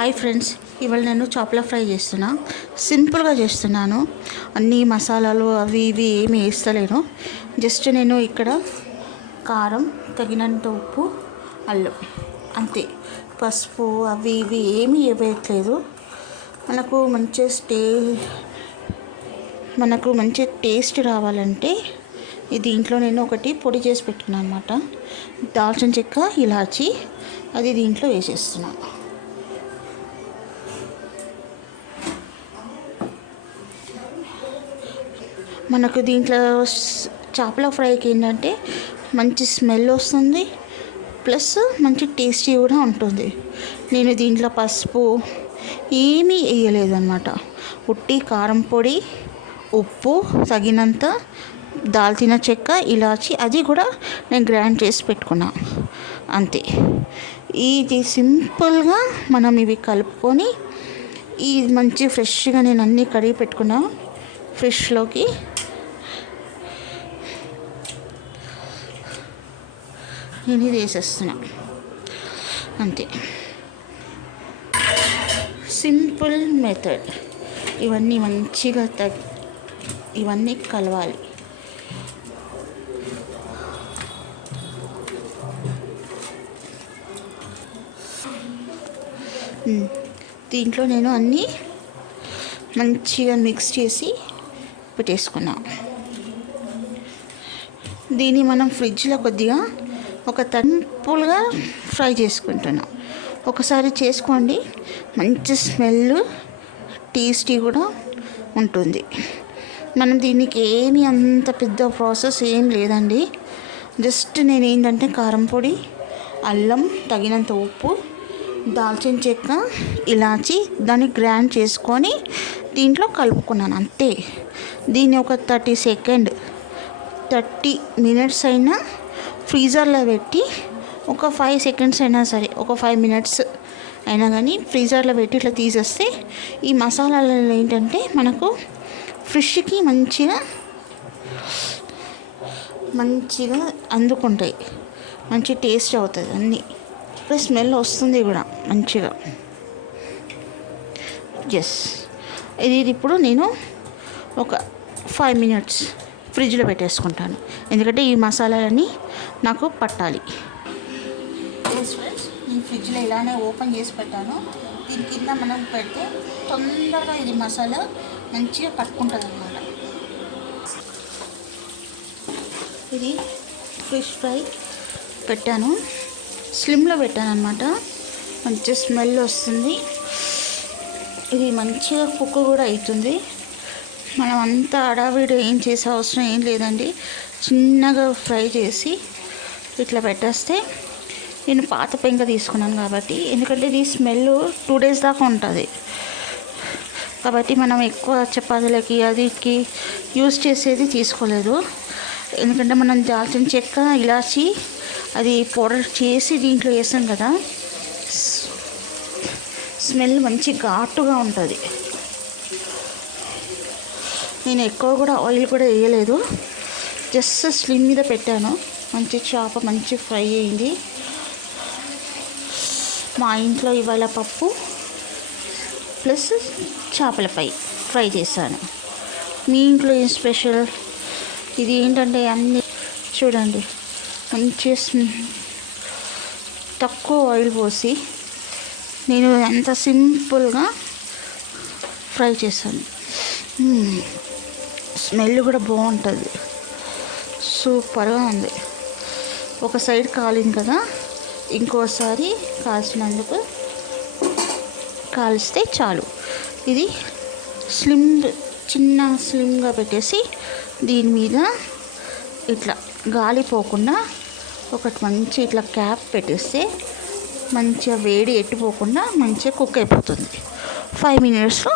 Hi friends, ఇవాళ నేను చేపల ఫ్రై చేస్తున్నా. సింపుల్గా చేస్తున్నాను. అన్ని మసాలాలు అవి ఇవి ఏమి వేస్తలేను. జస్ట్ నేను ఇక్కడ కారం, తగినంత ఉప్పు, అల్లం అంతే. పసుపు అవి ఇవి ఏమీ వేయట్లేదు. మనకు మంచి టేస్ట్ రావాలంటే దీంట్లో నేను ఒకటి పొడి చేసి పెట్టుకున్నాను అనమాట. దాల్చిన చెక్క, ఇలాచి అది దీంట్లో వేసేస్తున్నాను. మనకు దీంట్లో చేపల ఫ్రైకి ఏంటంటే మంచి స్మెల్ వస్తుంది, ప్లస్ మంచి టేస్టీ కూడా ఉంటుంది. నేను దీంట్లో పసుపు ఏమీ వేయలేదన్నమాట. ఉట్టి కారం పొడి, ఉప్పు, తగినంత దాల్చిన చెక్క, ఇలాచి అది కూడా నేను గ్రైండ్ చేసి పెట్టుకున్నా అంతే. ఇది సింపుల్గా మనం ఇవి కలుపుకొని ఈ మంచి ఫ్రెష్గా నేను అన్నీ కడిగి పెట్టుకున్నా ఫ్రిడ్జ్లోకి నేను ఇది వేసేస్తున్నా అంతే. Simple method. ఇవన్నీ మంచిగా ఇవన్నీ కలవాలి. దీంట్లో నేను అన్నీ మంచిగా మిక్స్ చేసి పెట్టేసుకున్నా. దీన్ని మనం ఫ్రిడ్జ్లో కొద్దిగా ఒక సింపుల్గా ఫ్రై చేసుకుంటున్నాం. ఒకసారి చేసుకోండి, మంచి స్మెల్, టేస్టీ కూడా ఉంటుంది. మనం దీనికి ఏమి అంత పెద్ద ప్రాసెస్ ఏం లేదండి. జస్ట్ నేను ఏంటంటే కారం పొడి, అల్లం, తగినంత ఉప్పు, దాల్చిన చెక్క, ఇలాచి దాన్ని గ్రైండ్ చేసుకొని దీంట్లో కలుపుకున్నాను అంతే. దీన్ని ఒక 30 మినిట్స్ అయినా ఫ్రీజర్లో పెట్టి ఒక 5 సెకండ్స్ అయినా సరే, ఒక 5 మినిట్స్ అయినా కానీ ఫ్రీజర్లో పెట్టి ఇట్లా తీసేస్తే ఈ మసాలాలు ఏంటంటే మనకు ఫిష్కి మంచిగా అందుకుంటాయి, మంచి టేస్ట్ అవుతుంది అన్నీ. ప్లస్ స్మెల్ వస్తుంది కూడా మంచిగా. ఇది ఇప్పుడు నేను ఒక 5 మినిట్స్ ఫ్రిడ్జ్లో పెట్టేసుకుంటాను, ఎందుకంటే ఈ మసాలాలన్నీ నాకు పట్టాలి. ఫ్రెండ్స్, నేను ఫ్రిడ్జ్లో ఇలానే ఓపెన్ చేసి పెట్టాను. దీని కింద మనం పెడితే తొందరగా ఇది మసాలా మంచిగా పట్టుకుంటుంది అన్నమాట. ఇది ఫిష్ ఫ్రై పెట్టాను, స్లిమ్లో పెట్టాను అన్నమాట. మంచి స్మెల్ వస్తుంది. ఇది మంచిగా కుక్ కూడా అవుతుంది. మనం అంతా అడావిడి ఏం చేసే అవసరం ఏం లేదండి. చిన్నగా ఫ్రై చేసి ఇట్లా పెట్టేస్తే, నేను పాత పెంక తీసుకున్నాను కాబట్టి, ఎందుకంటే ఇది స్మెల్ 2 డేస్ దాకా ఉంటుంది కాబట్టి మనం ఎక్కువ చపాతీలకి అదికి యూజ్ చేసేది తీసుకోలేదు. ఎందుకంటే మనం దాల్చిన చెక్క, ఇలాచి అది పౌడర్ చేసి దీంట్లో వేసాం కదా, స్మెల్ మంచి ఘాటుగా ఉంటుంది. నేను ఎక్కువ కూడా ఆయిల్ కూడా వేయలేదు, జస్ట్ స్లిమ్ మీద పెట్టాను. మంచి చేప మంచి ఫ్రై అయింది. మా ఇంట్లో ఇవాళ పప్పు ప్లస్ చేపల ఫ్రై చేశాను. మీ ఇంట్లో ఏం స్పెషల్? ఇది ఏంటంటే అన్నీ చూడండి, మంచి తక్కువ ఆయిల్ పోసి నేను ఎంత సింపుల్గా ఫ్రై చేశాను. స్మెల్ కూడా బాగుంటుంది, సూపర్గా ఉంది. ఒక సైడ్ కాలింది కదా, ఇంకోసారి కాల్చినందుకు కాల్స్తే చాలు. ఇది స్లిమ్గా పెట్టేసి దీని మీద ఇట్లా గాలి పోకుండా ఒకటి మంచి ఇట్లా క్యాప్ పెట్టేస్తే మంచిగా వేడి ఎట్టిపోకుండా మంచిగా కుక్ అయిపోతుంది. 5 మినిట్స్లో